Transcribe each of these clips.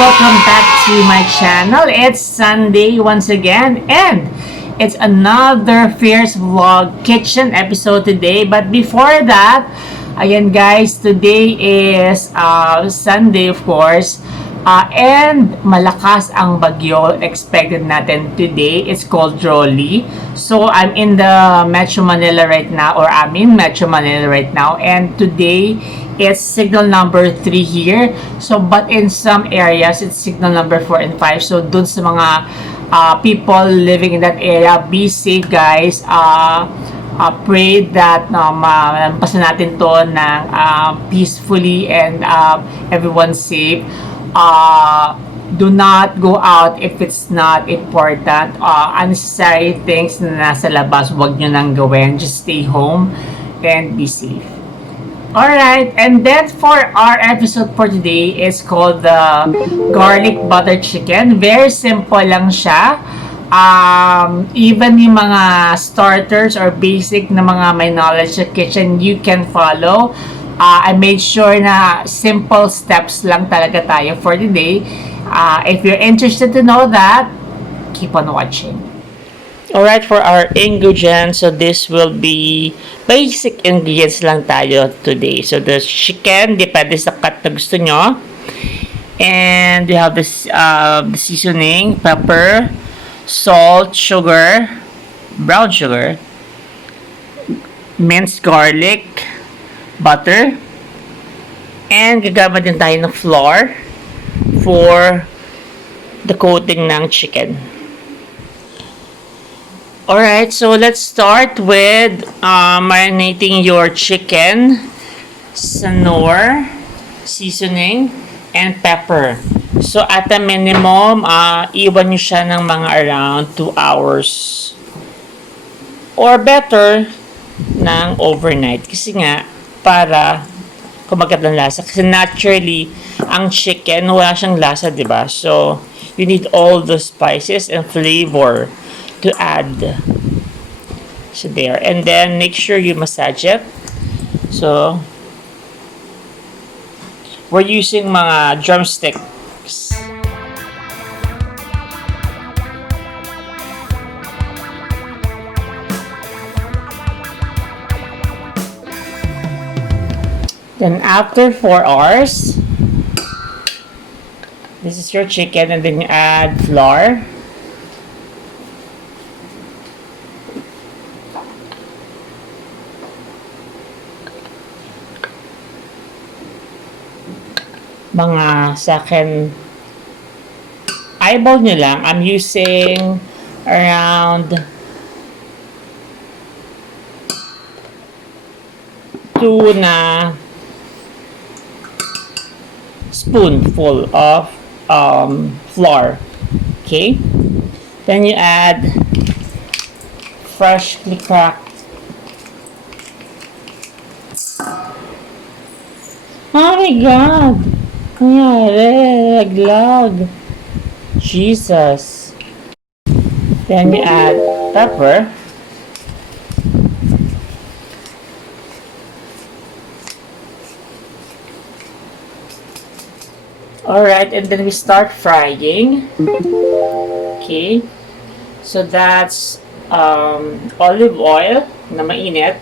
welcome back to my channel. It's Sunday once again and it's another Fierce Vlog Kitchen episode today. But before that, again guys, today is Sunday of course. And malakas ang bagyo expected natin today. It's called Rolly. So I'm in the Metro Manila right now, or I'm in Metro Manila right now, and today it's signal number 3 here. So but in some areas it's signal number 4 and 5. So dun sa mga people living in that area, be safe guys. Pray that malampasan natin to ng peacefully and everyone's safe. Do not go out if it's not important. Unnecessary things na nasa labas, huwag nyo nang gawin. Just stay home and be safe. Alright, and then for our episode for today is called the garlic butter chicken. Very simple lang siya. Even yung mga starters or basic na mga may knowledge sa kitchen, you can follow. I made sure na simple steps lang talaga tayo for today. If you're interested to know that, keep on watching. Alright, for our ingredients, so this will be basic ingredients lang tayo today. So the chicken, depende sa cut na gusto nyo. And we have this, the seasoning, pepper, salt, sugar, brown sugar, minced garlic, butter, and gagamit din tayo ng flour for the coating ng chicken. Alright, so let's start with marinating your chicken sa Knorr Seasoning and pepper. So at a minimum, iwan nyo siya ng mga around 2 hours or better ng overnight, kasi nga para kumagat ng lasa, kasi naturally ang chicken wala siyang lasa, diba? So you need all the spices and flavor to add. So there, and then make sure you massage it. So we're using mga drumsticks. Then after 4 hours, this is your chicken, and then you add flour. Mga sa akin, eyeball nyo lang. I'm using around 2 na spoonful of flour. Okay, then you add freshly cracked. Oh my god, nangyari, naglag. Jesus. Then you add pepper. Alright, and then we start frying. Okay, so that's olive oil na mainit.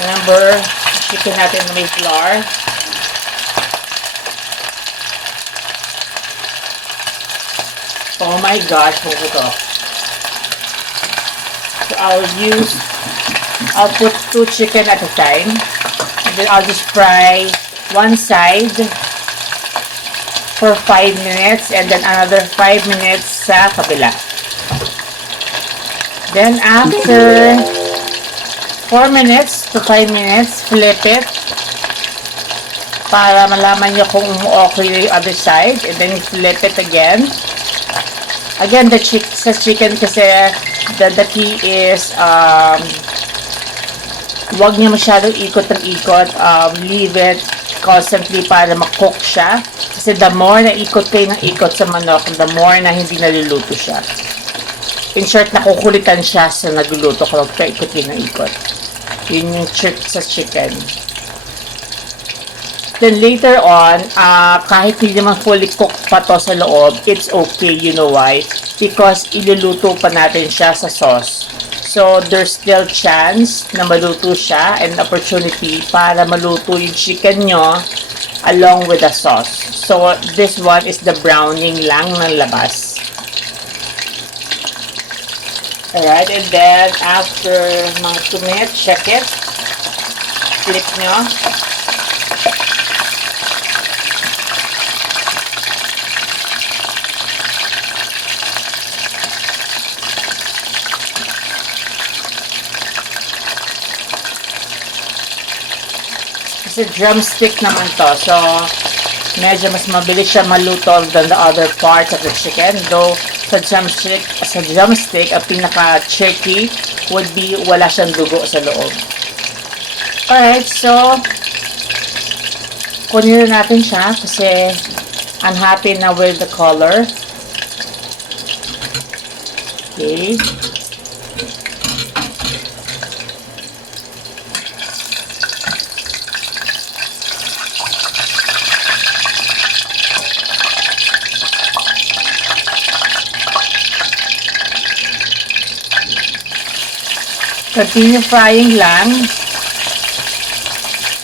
Remember, chicken natin na may flour. Oh my gosh, ito. So I'll put 2 chicken at a time, and then I'll just fry one side for 5 minutes and then another 5 minutes sa kabila. Then after 4 minutes to 5 minutes, flip it para malaman nyo kung okay yung other side, and then flip it again. Again, sa chicken kasi the key is wag nyo masyadong ikot ng ikot. Leave it constantly para makook siya, kasi the more na ikot kayo ng ikot sa manok, the more na hindi naluluto siya. In short, nakukulitan siya sa nagluluto kapag paikot kayo ng ikot. Yun yung trick sa chicken. Then later on, kahit hindi naman fully cooked pa to sa loob, it's okay. You know why? Because iluluto pa natin siya sa sauce. So, there's still chance na maluto siya and opportunity para maluto yung chicken nyo along with the sauce. So, this one is the browning lang ng labas. Alright, and then after mga 2 minutes, check it. Flip nyo. Kasi drumstick naman to. So, medyo mas mabilis siya maluto than the other parts of the chicken. Though, sa drumstick, ang pinaka-tricky would be wala siyang dugo sa loob. Alright, so, kunin na natin siya kasi I'm happy na with the color. Okay. Continue frying lang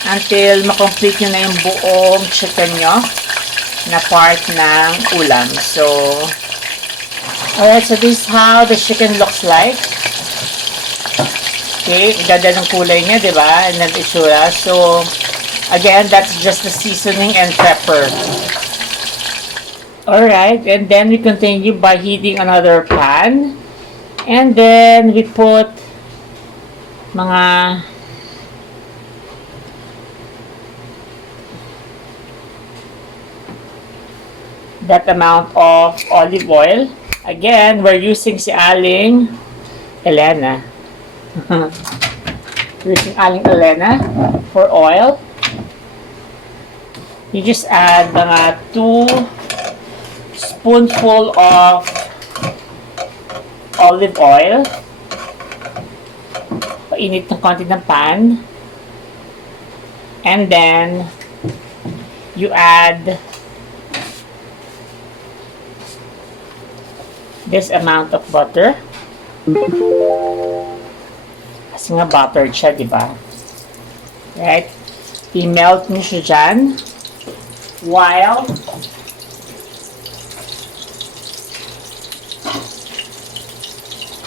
until makomplete nyo na yung buong chicken nyo na part ng ulam. So, alright, so this is how the chicken looks like. Okay, ganda ng kulay niya, diba? And then itsura. So, again, that's just the seasoning and pepper. Alright, and then we continue by heating another pan. And then we put mga that amount of olive oil. Again, we're using si Aling Elena. Using Aling Elena for oil. You just add mga 2 spoonful of olive oil. Init ng konti ng pan. And then, you add this amount of butter. Kasi nga buttered siya, diba? Right? I-melt nyo siya dyan. While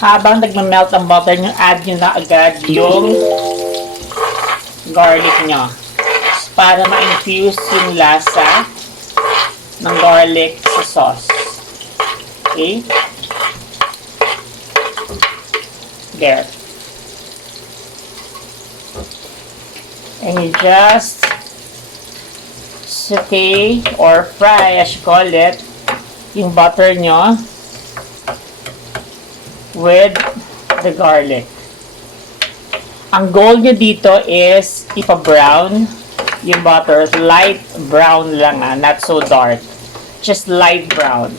habang nagmamelt ang butter nyo, add nyo na agad yung garlic nyo. Para ma-infuse yung lasa ng garlic sa sauce. Okay? There. And you just saute or fry, as you call it, yung butter nyo with the garlic. Ang goal nyo dito is ipa-brown yung butter. Light brown lang, not so dark. Just light brown.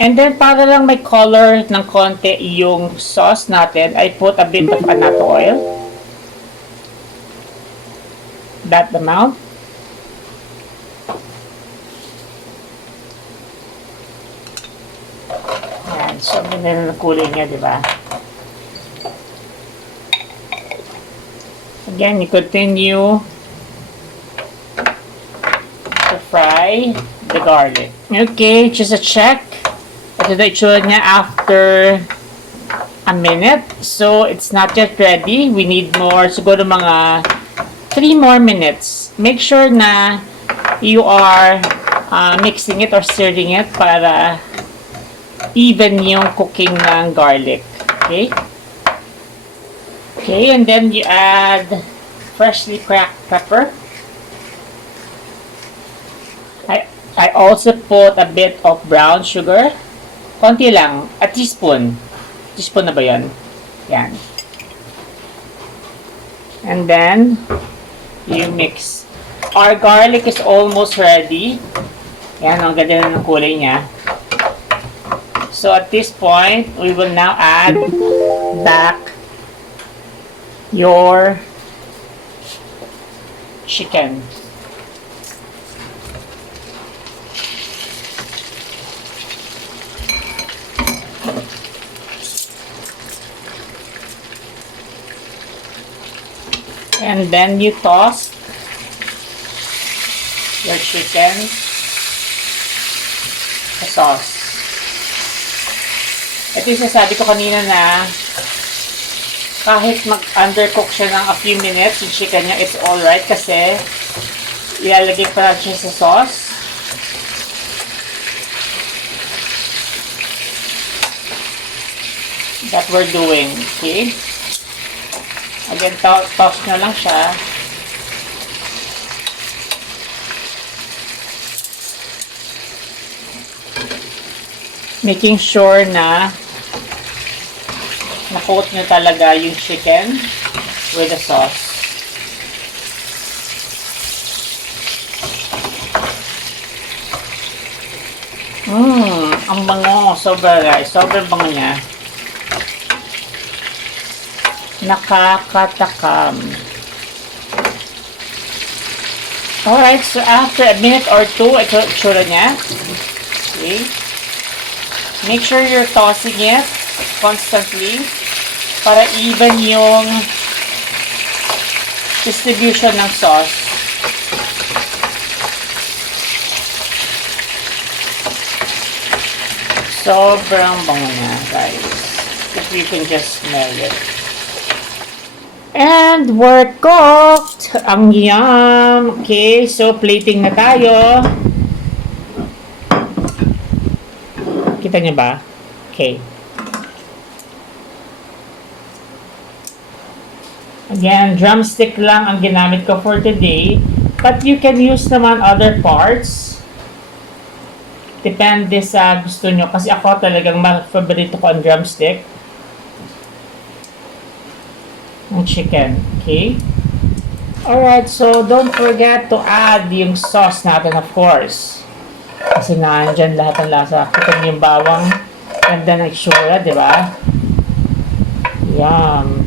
And then, para lang may color ng konti yung sauce natin, I put a bit of Anato Oil. That amount. So, ganda na kulay niya, di ba? Again, you continue to fry the garlic. Okay, just a check. Ito na itsura niya after a minute. So, it's not yet ready. We need more. Siguro mga 3 more minutes. Make sure na you are mixing it or stirring it para even yung cooking ng garlic. Okay? Okay, and then you add freshly cracked pepper. I also put a bit of brown sugar. Konti lang. A teaspoon. Teaspoon na ba yun? Yan. And then, you mix. Our garlic is almost ready. Yan, ang ganda na ng kulay niya. So at this point, we will now add back your chicken. And then you toss your chicken sa sauce. Ito yung sasabi ko kanina na kahit mag-undercook siya ng a few minutes, yung chicken niya is alright kasi ilalagay pa natin siya sa sauce. That we're doing, okay? Again, toss nyo lang siya. Making sure na na-coat nyo talaga yung chicken with the sauce. Ang bango. Sobra guys. Sobrang bango niya. Nakakatakam. Alright, so after a minute or two, ito tsura niya. Okay. Make sure you're tossing it constantly para even yung distribution ng sauce. Sobrang bango niya, guys. If you can just smell it. And we're cooked! Ang yum! Okay, so plating na tayo. Kita niyo ba? Okay. Again, drumstick lang ang ginamit ko for today. But you can use naman other parts. Depende sa gusto nyo. Kasi ako talagang favorito ko ang drumstick. Ang chicken. Okay? Alright, so don't forget to add yung sauce natin, of course. Kasi nandyan lahat ng lasa. Kita niyo yung bawang. Ganda ng itsura, di ba? Yum.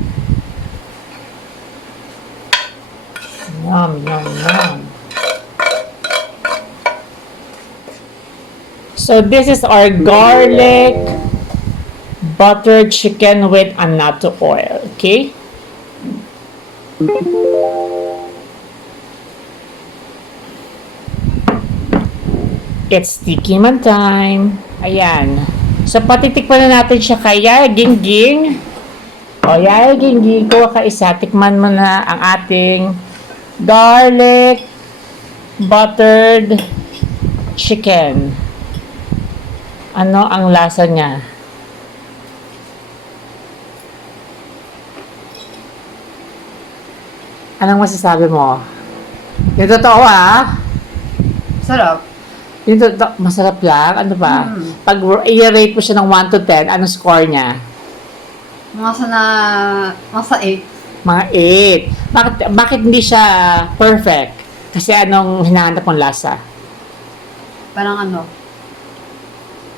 Yum, yum, yum. So this is our garlic butter chicken with Anato oil. Okay? It's sticky man time. Ayan. So, patitikman na natin siya kaya, gingging. O, yaya, gingging. Kuha ka isa. Tikman mo na ang ating garlic buttered chicken. Ano ang lasa niya? Anong masasabi mo? Yung totoo, ha? Sarap. Yung masarap lang? Ano ba? Pag i-rate mo siya ng 1 to 10, ano score niya? Masa 8. Mga 8. Bakit hindi siya perfect? Kasi anong hinahanap mong lasa? Parang ano,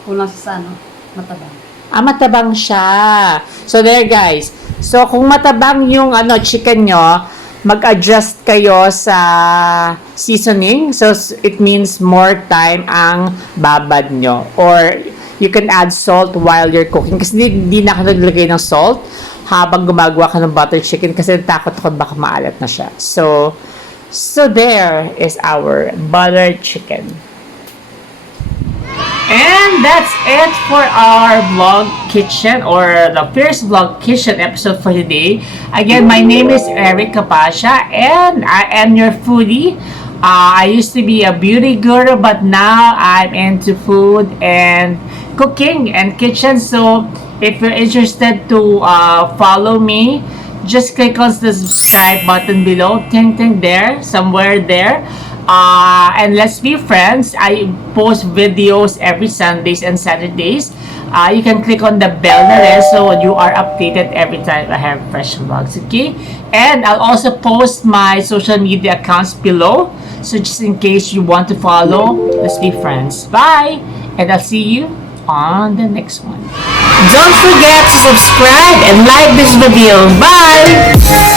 kulang sa matabang. Matabang siya. So there guys. So kung matabang yung chicken nyo, mag-adjust kayo sa seasoning. So it means more time ang babad nyo. Or you can add salt while you're cooking. Kasi hindi na ako naglagay ng salt habang gumagawa ka ng butter chicken kasi takot ako baka maalat na siya. So there is our butter chicken. And that's it for our vlog kitchen or the first vlog kitchen episode for today. Again, my name is Capacia and I am your foodie. I used to be a beauty guru, but now I'm into food and cooking and kitchen. So if you're interested to follow me, just click on the subscribe button below. Ting there, somewhere there. And let's be friends. I post videos every Sundays and Saturdays. You can click on the bell na rin so you are updated every time I have fresh vlogs, okay? And I'll also post my social media accounts below. So just in case you want to follow, let's be friends. Bye! And I'll see you on the next one. Don't forget to subscribe and like this video. Bye!